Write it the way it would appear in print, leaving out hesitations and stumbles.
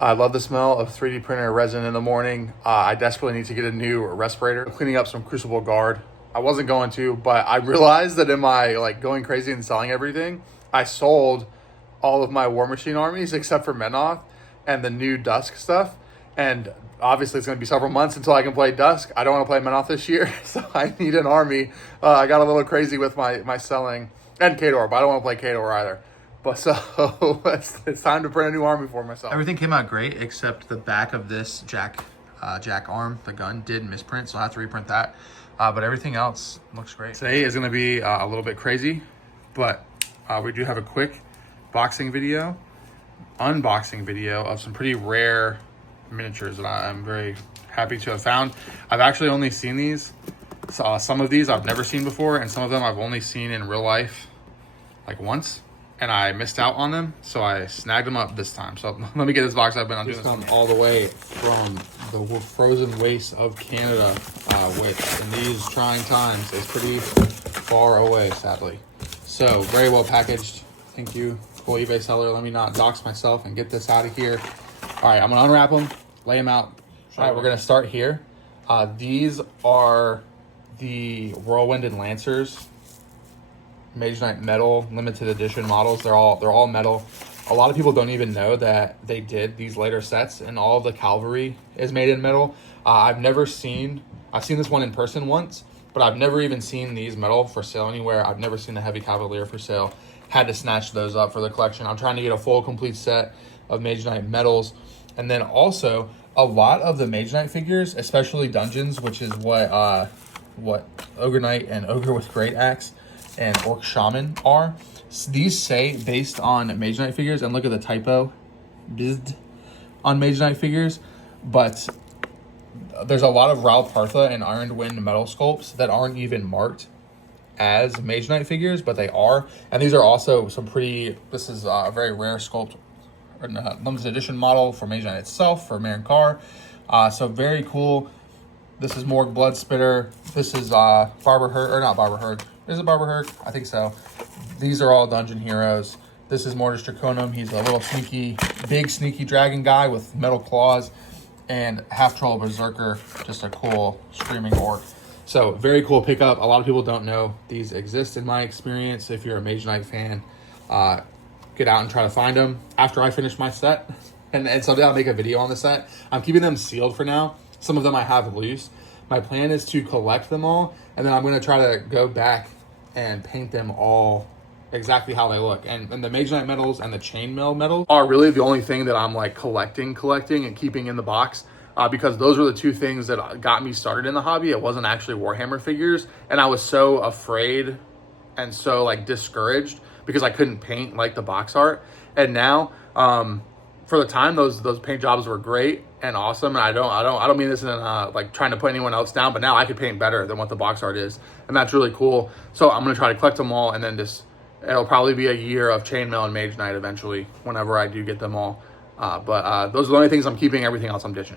I love the smell of 3D printer resin in the morning. I desperately need to get a new respirator. I'm cleaning up some Crucible Guard. I wasn't going to, but I realized that in my like going crazy and selling everything, I sold all of my War Machine armies except for Menoth and the new Dusk stuff. And obviously it's going to be several months until I can play Dusk. I don't want to play Menoth this year, so I need an army. I got a little crazy with my selling and Khador, but I don't want to play Khador either. But so it's time to print a new army for myself. Everything came out great except the back of this jack arm, the gun, did misprint, so I'll have to reprint that. But everything else looks great. Today is going to be a little bit crazy, but we do have a quick unboxing video of some pretty rare miniatures that I'm very happy to have found. I've actually only seen these. Some of these I've never seen before, and some of them I've only seen in real life like once. And I missed out on them, so I snagged them up this time. So let me get this box open. I'm doing this all the way from the frozen wastes of Canada, which in these trying times is pretty far away, sadly. So very well packaged. Thank you, cool eBay seller. Let me not dox myself and get this out of here. All right, I'm gonna unwrap them, lay them out. All right, we're gonna start here. These are the Whirlwind and Lancers Mage Knight metal limited edition models. They're all metal. A lot of people don't even know that they did these later sets, and all of the cavalry is made in metal. I've seen this one in person once, but I've never even seen these metal for sale anywhere. I've never seen the Heavy Cavalere for sale. Had to snatch those up for the collection. I'm trying to get a full complete set of Mage Knight medals. And then also a lot of the Mage Knight figures, especially Dungeons, which is what Ogre Knight and Ogre with Great Axe and Orc Shaman are. These say based on Mage Knight figures, and look at the typo on Mage Knight figures, but there's a lot of Ral Partha and Iron Wind metal sculpts that aren't even marked as Mage Knight figures, but they are. And these are also some pretty, this is a very rare sculpt, or limited edition model for Mage Knight itself, for Marin Carr. So very cool. This is Morg Blood Spitter. This is Barber Herk, or not Barber Herk. Is it Barber Herk? I think so. These are all Dungeon Heroes. This is Mortis Draconum. He's a little big sneaky dragon guy with metal claws, and half Troll Berserker, just a cool screaming orc. So very cool pickup. A lot of people don't know these exist in my experience. If you're a Mage Knight fan, get out and try to find them after I finish my set. And someday I'll make a video on the set. I'm keeping them sealed for now. Some of them I have loose. My plan is to collect them all, and then I'm going to try to go back and paint them all exactly how they look. And the Mage Knight medals and the Chainmail medals are really the only thing that I'm like collecting and keeping in the box, because those were the two things that got me started in the hobby. It wasn't actually Warhammer figures, and I was so afraid and so like discouraged because I couldn't paint like the box art. And now, for the time, those paint jobs were great and awesome. And I don't mean this in like trying to put anyone else down, but now I could paint better than what the box art is, and that's really cool. So I'm gonna try to collect them all, and then it'll probably be a year of Chainmail and Mage Knight eventually, whenever I do get them all. But those are the only things I'm keeping. Everything else I'm ditching.